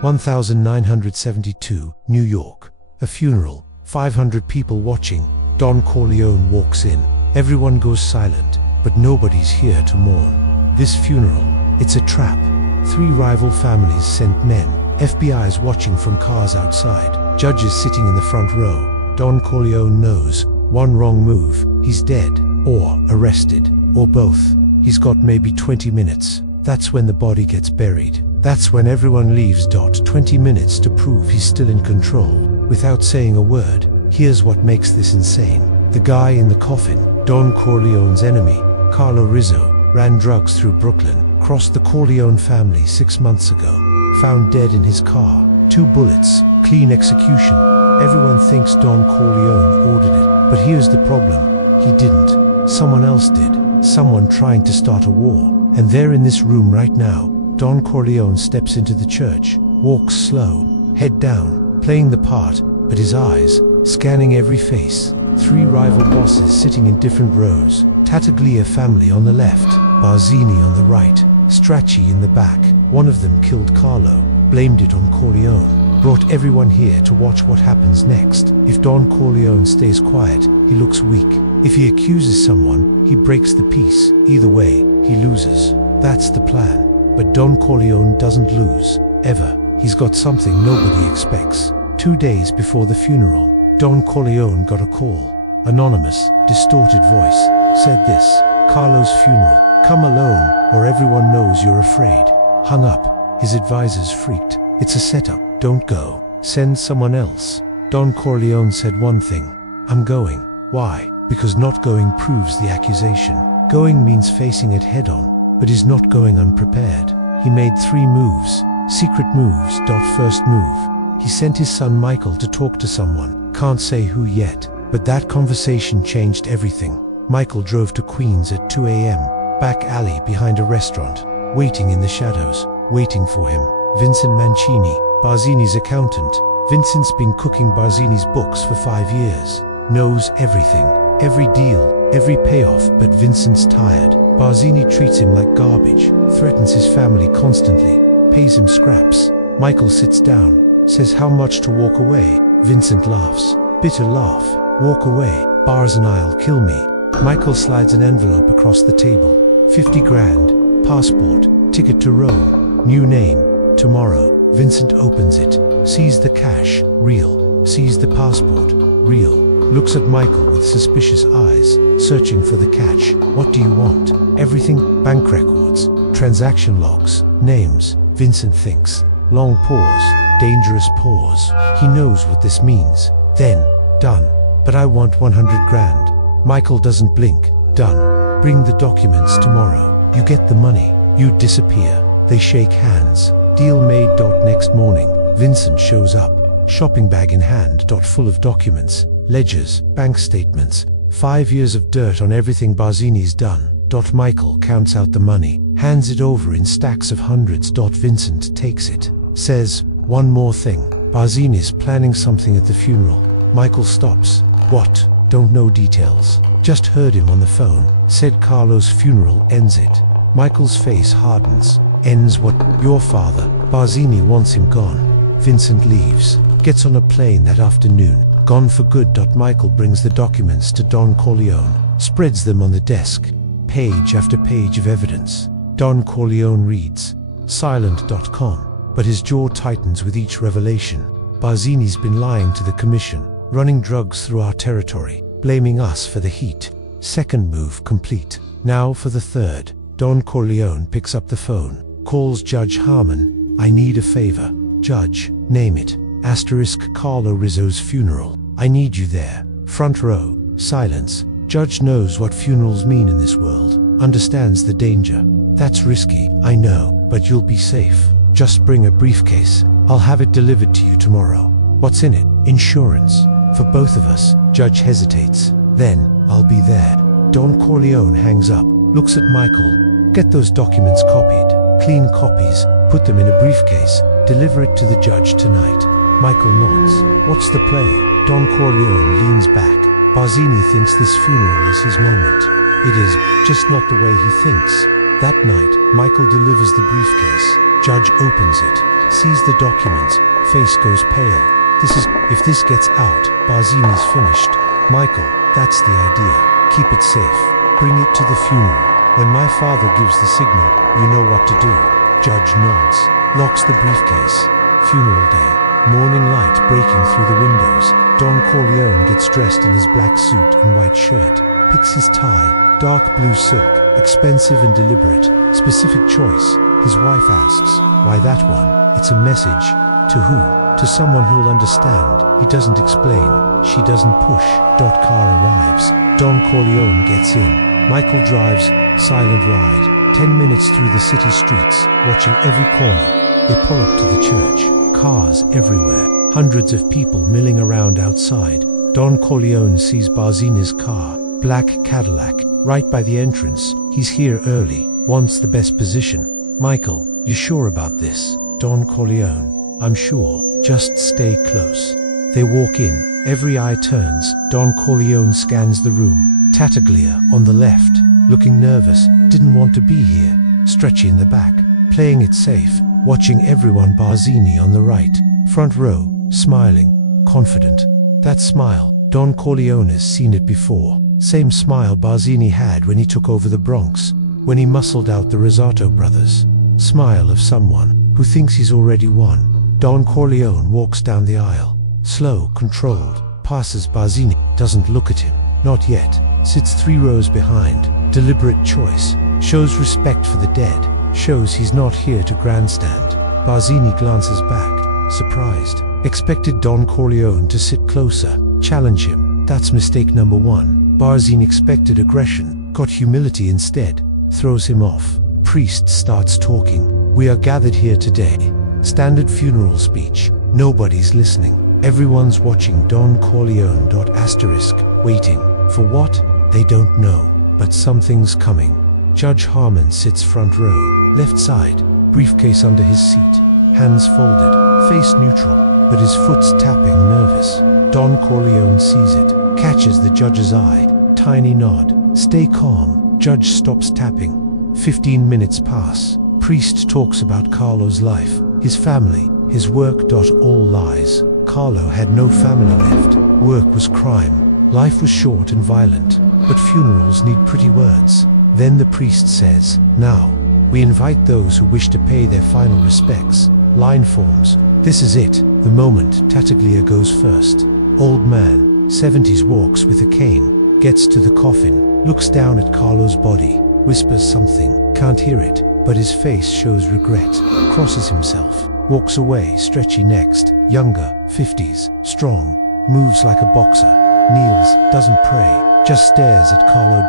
1972, New York. A funeral, 500 people watching. Don Corleone walks in. Everyone goes silent, but nobody's here to mourn. This funeral, it's a trap. 3 rival families sent men. FBI's watching from cars outside. Judges sitting in the front row. Don Corleone knows, one wrong move, he's dead, or arrested, or both. He's got maybe 20 minutes. That's when the body gets buried. That's when everyone leaves. 20 minutes to prove he's still in control. Without saying a word, here's what makes this insane. The guy in the coffin, Don Corleone's enemy, Carlo Rizzo, ran drugs through Brooklyn, crossed the Corleone family 6 months ago, found dead in his car, 2 bullets, clean execution. Everyone thinks Don Corleone ordered it, but here's the problem. He didn't. Someone else did. Someone trying to start a war. And there in this room right now, Don Corleone steps into the church, walks slow, head down, playing the part, but his eyes, scanning every face. 3 rival bosses sitting in different rows. Tattaglia family on the left, Barzini on the right, Strachey in the back. One of them killed Carlo, blamed it on Corleone, brought everyone here to watch what happens next. If Don Corleone stays quiet, he looks weak. If he accuses someone, he breaks the peace. Either way, he loses. That's the plan. But Don Corleone doesn't lose, ever. He's got something nobody expects. 2 days before the funeral, Don Corleone got a call. Anonymous, distorted voice, said this: Carlo's funeral, come alone, or everyone knows you're afraid. Hung up. His advisors freaked. It's a setup, don't go. Send someone else. Don Corleone said one thing: I'm going. Why? Because not going proves the accusation. Going means facing it head on, but he's not going unprepared. He made 3 moves, secret moves. First move, he sent his son Michael to talk to someone, can't say who yet, but that conversation changed everything. Michael drove to Queens at 2 a.m., back alley behind a restaurant, waiting in the shadows, waiting for him. Vincent Mancini, Barzini's accountant. Vincent's been cooking Barzini's books for 5 years, knows everything, every deal, every payoff, but Vincent's tired. Barzini treats him like garbage, threatens his family constantly, pays him scraps. Michael sits down, says how much to walk away. Vincent laughs, bitter laugh. Walk away, I'll kill me. Michael slides an envelope across the table. 50 grand, passport, ticket to Rome, new name, tomorrow. Vincent opens it, sees the cash, real, sees the passport, real. Looks at Michael with suspicious eyes, searching for the catch. What do you want? Everything, bank records, transaction logs, names. Vincent thinks. Long pause, dangerous pause. He knows what this means. Then, done. But I want 100 grand. Michael doesn't blink. Done. Bring the documents tomorrow. You get the money. You disappear. They shake hands. Deal made. Next morning, Vincent shows up, shopping bag in hand. Full of documents, ledgers, bank statements, 5 years of dirt on everything Barzini's done. Michael counts out the money, hands it over in stacks of hundreds. Vincent takes it, says, one more thing. Barzini's planning something at the funeral. Michael stops. What? Don't know details. Just heard him on the phone. Said Carlo's funeral ends it. Michael's face hardens. Ends what? Your father. Barzini wants him gone. Vincent leaves. Gets on a plane that afternoon. Gone for good. Michael brings the documents to Don Corleone. Spreads them on the desk. Page after page of evidence. Don Corleone reads. Silent.com. But his jaw tightens with each revelation. Barzini's been lying to the commission. Running drugs through our territory, blaming us for the heat. Second move complete. Now for the third. Don Corleone picks up the phone, calls Judge Harmon. I need a favor. Judge, name it. * Carlo Rizzo's funeral. I need you there. Front row. Silence. Judge knows what funerals mean in this world. Understands the danger. That's risky, I know, but you'll be safe. Just bring a briefcase. I'll have it delivered to you tomorrow. What's in it? Insurance. For both of us. Judge hesitates. Then, I'll be there. Don Corleone hangs up, looks at Michael. Get those documents copied. Clean copies. Put them in a briefcase. Deliver it to the judge tonight. Michael nods. What's the play? Don Corleone leans back. Barzini thinks this funeral is his moment. It is, just not the way he thinks. That night, Michael delivers the briefcase. Judge opens it. sees the documents, face goes pale. If this gets out, Barzini's finished. Michael, that's the idea. Keep it safe. Bring it to the funeral. When my father gives the signal, you know what to do. Judge nods, locks the briefcase. Funeral day. Morning light breaking through the windows. Don Corleone gets dressed in his black suit and white shirt. Picks his tie, dark blue silk, expensive and deliberate. Specific choice. His wife asks, why that one? It's a message. To who? To someone who'll understand. He doesn't explain. She doesn't push. Car arrives. Don Corleone gets in. Michael drives, silent ride. 10 minutes through the city streets, watching every corner. They pull up to the church. Cars everywhere. Hundreds of people milling around outside. Don Corleone sees Barzini's car. Black Cadillac, right by the entrance. He's here early. Wants the best position. Michael, you sure about this? Don Corleone, I'm sure. Just stay close. They walk in. Every eye turns. Don Corleone scans the room. Tattaglia on the left, looking nervous, didn't want to be here. Stretchy in the back, playing it safe, watching everyone. Barzini on the right, front row, smiling, confident. That smile, Don Corleone has seen it before. Same smile Barzini had when he took over the Bronx, when he muscled out the Rosato brothers. Smile of someone who thinks he's already won. Don Corleone walks down the aisle, slow, controlled, passes Barzini, doesn't look at him, not yet, sits 3 rows behind. Deliberate choice, shows respect for the dead, shows he's not here to grandstand. Barzini glances back, surprised, expected Don Corleone to sit closer, challenge him. That's mistake number 1. Barzini expected aggression, got humility instead, throws him off. Priest starts talking. We are gathered here today. Standard funeral speech. Nobody's listening. Everyone's watching Don Corleone. Waiting. For what? They don't know. But something's coming. Judge Harmon sits front row, left side, briefcase under his seat, hands folded, face neutral, but his foot's tapping, nervous. Don Corleone sees it, catches the judge's eye, tiny nod. Stay calm. Judge stops tapping. 15 minutes pass. Priest talks about Carlo's life, his family, his work. All lies. Carlo had no family left. Work was crime. Life was short and violent. But funerals need pretty words. Then the priest says, now, we invite those who wish to pay their final respects. Line forms. This is it, the moment. Tattaglia goes first. Old man, 70s, walks with a cane, gets to the coffin, looks down at Carlo's body, whispers something, can't hear it, but his face shows regret, crosses himself, walks away. Stretchy next, younger, 50s, strong, moves like a boxer, kneels, doesn't pray, just stares at Carlo.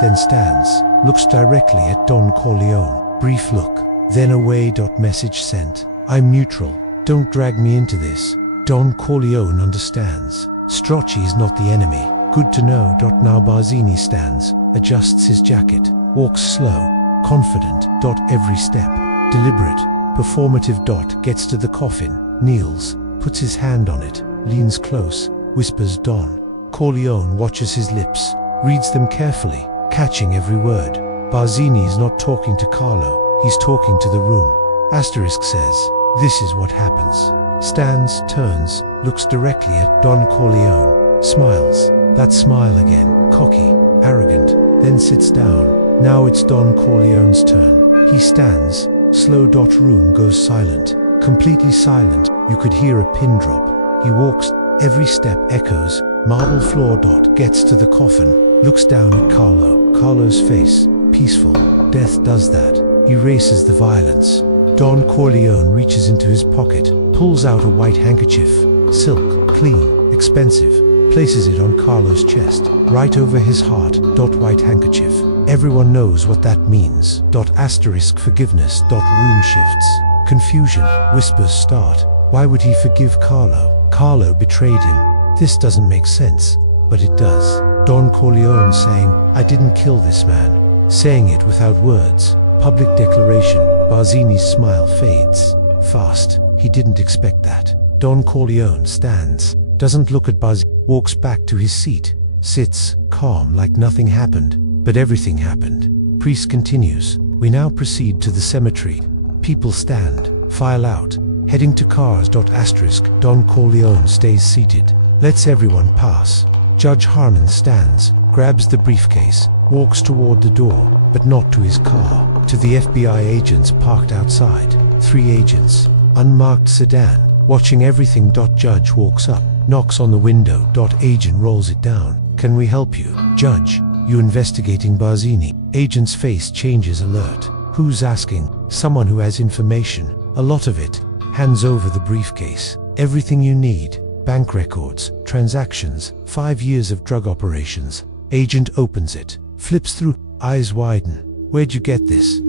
Then stands, looks directly at Don Corleone. Brief look, then away. Message sent. I'm neutral. Don't drag me into this. Don Corleone understands. Strachey is not the enemy. Good to know. Now Barzini stands, adjusts his jacket, walks slow, confident. Every step, deliberate, performative. Gets to the coffin, kneels, puts his hand on it, leans close, whispers. Don Corleone watches his lips, reads them carefully, catching every word. Barzini is not talking to Carlo, he's talking to the room. Asterisk says, this is what happens. Stands, turns, looks directly at Don Corleone, smiles. That smile again, cocky, arrogant, then sits down. Now it's Don Corleone's turn. He stands, slow. Room goes silent, completely silent. You could hear a pin drop. He walks, every step echoes, marble floor. Gets to the coffin, looks down at Carlo. Carlo's face, peaceful. Death does that, erases the violence. Don Corleone reaches into his pocket, pulls out a white handkerchief, silk, clean, expensive, places it on Carlo's chest, right over his heart. White handkerchief. Everyone knows what that means. Asterisk forgiveness. Room shifts. Confusion. Whispers start. Why would he forgive Carlo? Carlo betrayed him. This doesn't make sense, but it does. Don Corleone saying, I didn't kill this man. Saying it without words. Public declaration. Barzini's smile fades. Fast. He didn't expect that. Don Corleone stands, doesn't look at Barzini, walks back to his seat, sits, calm like nothing happened, but everything happened. Priest continues. We now proceed to the cemetery. People stand, file out, heading to cars. Don Corleone stays seated, lets everyone pass. Judge Harmon stands, grabs the briefcase, walks toward the door, but not to his car, to the FBI agents parked outside. 3 agents, unmarked sedan, watching everything. Judge walks up, knocks on the window. Agent rolls it down. Can we help you? Judge, you investigating Barzini? Agent's face changes, alert. Who's asking? Someone who has information, a lot of it. Hands over the briefcase. Everything you need. Bank records, transactions, 5 years of drug operations. Agent opens it, flips through, eyes widen. Where'd you get this?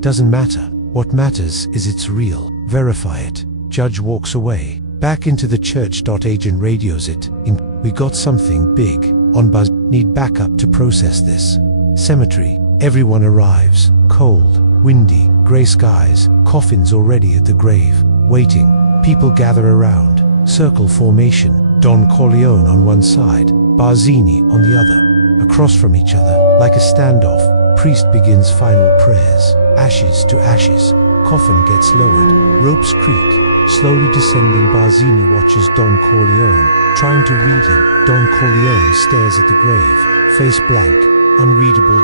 Doesn't matter. What matters is it's real. Verify it. Judge walks away, back into the church. Agent radios it. We got something big on Buzz. Need backup to process this. Cemetery. Everyone arrives. Cold, windy, gray skies. Coffins already at the grave, waiting. People gather around. Circle formation. Don Corleone on one side, Barzini on the other. Across from each other, like a standoff, priest begins final prayers. Ashes to ashes. Coffin gets lowered. Ropes creak. Slowly descending. Barzini watches Don Corleone, trying to read him. Don Corleone stares at the grave, face blank, unreadable.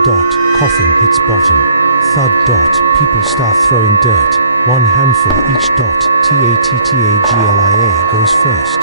Coffin hits bottom. Thud. People start throwing dirt. One handful each. Tattaglia goes first,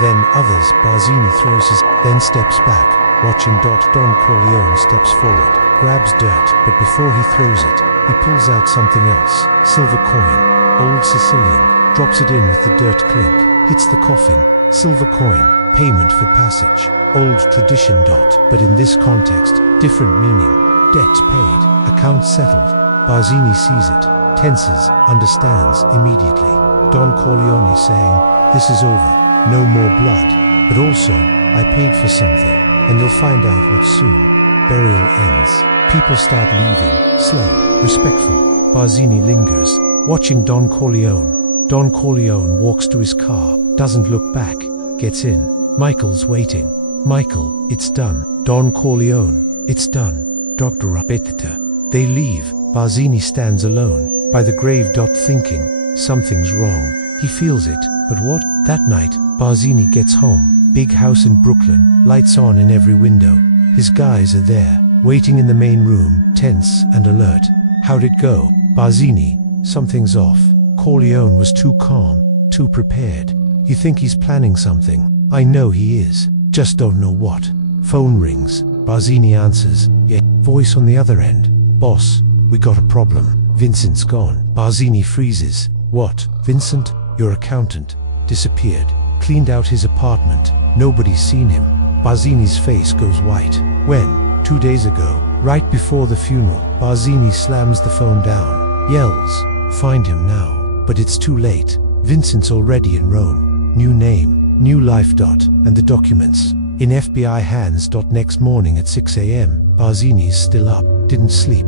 then others. Barzini throws his, then steps back, watching. Don Corleone steps forward, grabs dirt, but before he throws it, he pulls out something else. Silver coin, old Sicilian, drops it in with the dirt clink, hits the coffin. Silver coin, payment for passage, old tradition. But in this context, different meaning. Debt paid, account settled. Barzini sees it, tenses, understands immediately. Don Corleone saying, this is over, no more blood, but also, I paid for something, and you'll find out what soon. Burial ends. People start leaving, slow, respectful. Barzini lingers, watching Don Corleone. Don Corleone walks to his car, doesn't look back, gets in. Michael's waiting. Michael, it's done. Don Corleone, it's done. Dr. Rabetta. They leave. Barzini stands alone, by the grave. Thinking, something's wrong. He feels it, but what? That night, Barzini gets home. Big house in Brooklyn, lights on in every window. His guys are there, waiting in the main room, tense and alert. How'd it go? Barzini, something's off. Corleone was too calm, too prepared. You think he's planning something? I know he is, just don't know what. Phone rings. Barzini answers. Yeah. Voice on the other end. Boss, we got a problem. Vincent's gone. Barzini freezes. What? Vincent, your accountant, disappeared. Cleaned out his apartment. Nobody's seen him. Barzini's face goes white. When? 2 days ago, right before the funeral. Barzini slams the phone down. Yells, find him now. But it's too late. Vincent's already in Rome. New name, new life. And the documents in FBI hands. Next morning at 6 a.m., Barzini's still up, didn't sleep.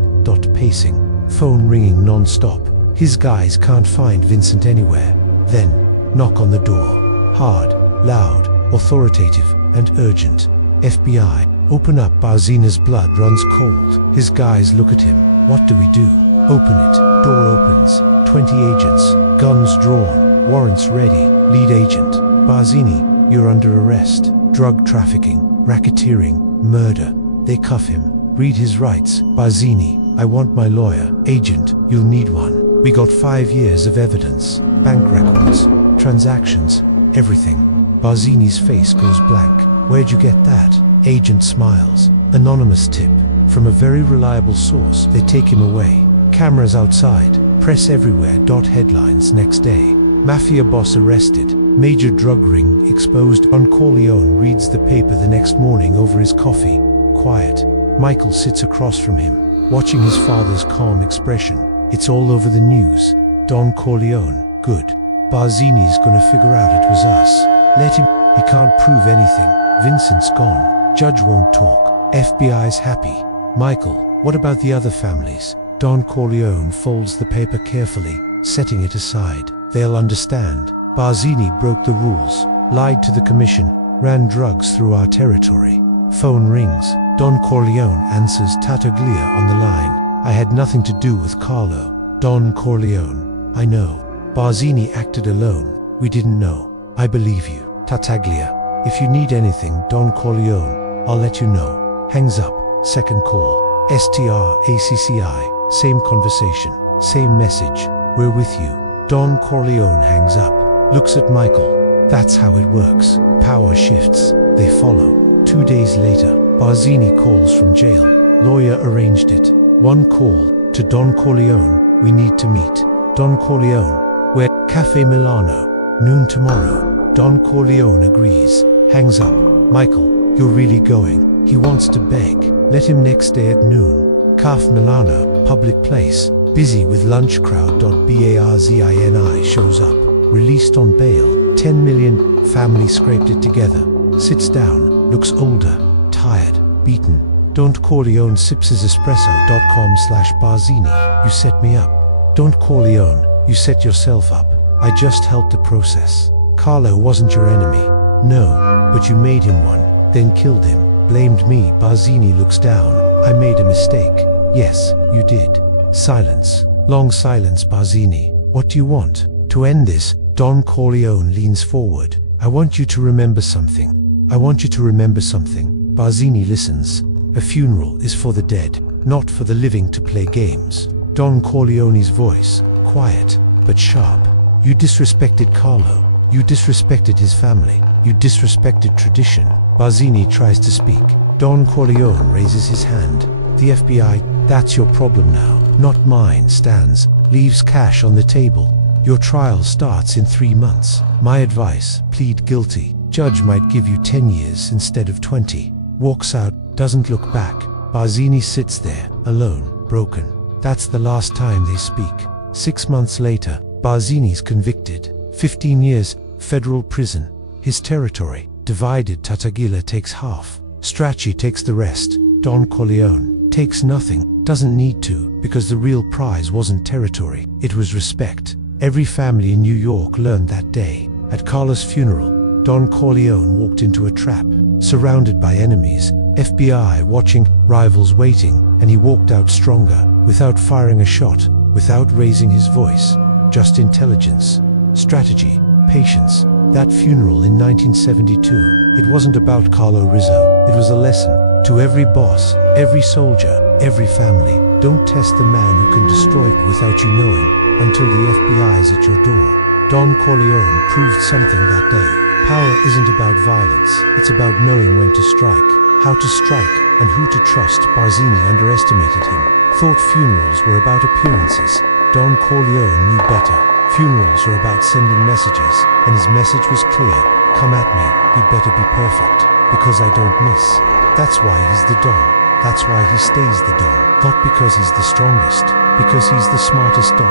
Pacing, phone ringing non-stop. His guys can't find Vincent anywhere. Then, knock on the door. Hard, loud, authoritative, and urgent. FBI, open up. Barzini's blood runs cold. His guys look at him. What do we do? Open it. Door opens. 20 agents, guns drawn, warrants ready. Lead agent, Barzini, you're under arrest. Drug trafficking, racketeering, murder. They cuff him. Read his rights. Barzini, I want my lawyer. Agent, you'll need one. We got 5 years of evidence. Bank records, transactions, everything. Barzini's face goes blank. Where'd you get that? Agent smiles. Anonymous tip. From a very reliable source. They take him away. Cameras outside. Press everywhere. Headlines next day. Mafia boss arrested. Major drug ring exposed. Don Corleone reads the paper the next morning over his coffee. Quiet. Michael sits across from him, watching his father's calm expression. It's all over the news. Don Corleone, good. Barzini's gonna figure out it was us. Let him. He can't prove anything. Vincent's gone. Judge won't talk. FBI's happy. Michael, what about the other families? Don Corleone folds the paper carefully, setting it aside. They'll understand. Barzini broke the rules, lied to the commission, ran drugs through our territory. Phone rings. Don Corleone answers. Tattaglia on the line. I had nothing to do with Carlo. Don Corleone. I know. Barzini acted alone. We didn't know. I believe you. Tartaglia. If you need anything, Don Corleone, I'll let you know. Hangs up. Second call. STRACCI. Same conversation. Same message. We're with you. Don Corleone hangs up. Looks at Michael. That's how it works. Power shifts. They follow. 2 days later, Barzini calls from jail. Lawyer arranged it. One call to Don Corleone. We need to meet. Don Corleone. Where? Cafe Milano. Noon tomorrow. Don Corleone agrees. Hangs up. Michael, you're really going? He wants to beg. Let him next day at noon. Cafe Milano, public place. Busy with lunch crowd. Barzini shows up. Released on bail. 10 million. Family scraped it together. Sits down. Looks older. Tired. Beaten. Don Corleone sips his espresso.com/Barzini. You set me up. Don Corleone, you set yourself up. I just helped the process. Carlo wasn't your enemy. No, but you made him one. Then killed him. Blamed me. Barzini looks down. I made a mistake. Yes, you did. Silence. Long silence. Barzini. What do you want? To end this, Don Corleone leans forward. I want you to remember something. I want you to remember something. Barzini listens. A funeral is for the dead, not for the living to play games. Don Corleone's voice, quiet, but sharp. You disrespected Carlo. You disrespected his family. You disrespected tradition. Barzini tries to speak. Don Corleone raises his hand. The FBI, that's your problem now, not mine. Stands, leaves cash on the table. Your trial starts in 3 months. My advice, plead guilty. Judge might give you 10 years instead of 20. Walks out, doesn't look back. Barzini sits there, alone, broken. That's the last time they speak. 6 months later, Barzini's convicted. 15 years, federal prison. His territory, divided. Tartaglia takes half. Strachey takes the rest. Don Corleone takes nothing, doesn't need to, because the real prize wasn't territory, it was respect. Every family in New York learned that day. At Carlo's funeral, Don Corleone walked into a trap, surrounded by enemies, FBI watching, rivals waiting, and he walked out stronger, without firing a shot, without raising his voice. Just intelligence, strategy, patience. That funeral in 1972, it wasn't about Carlo Rizzo, it was a lesson to every boss, every soldier, every family. Don't test the man who can destroy it without you knowing, until the FBI's at your door. Don Corleone proved something that day. Power isn't about violence, it's about knowing when to strike, how to strike, and who to trust. Barzini underestimated him. Thought funerals were about appearances. Don Corleone knew better. Funerals are about sending messages, and his message was clear. Come at me, you'd better be perfect, because I don't miss. That's why he's the Don. That's why he stays the Don. Not because he's the strongest, because he's the smartest. 3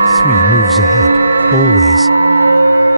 moves ahead. Always.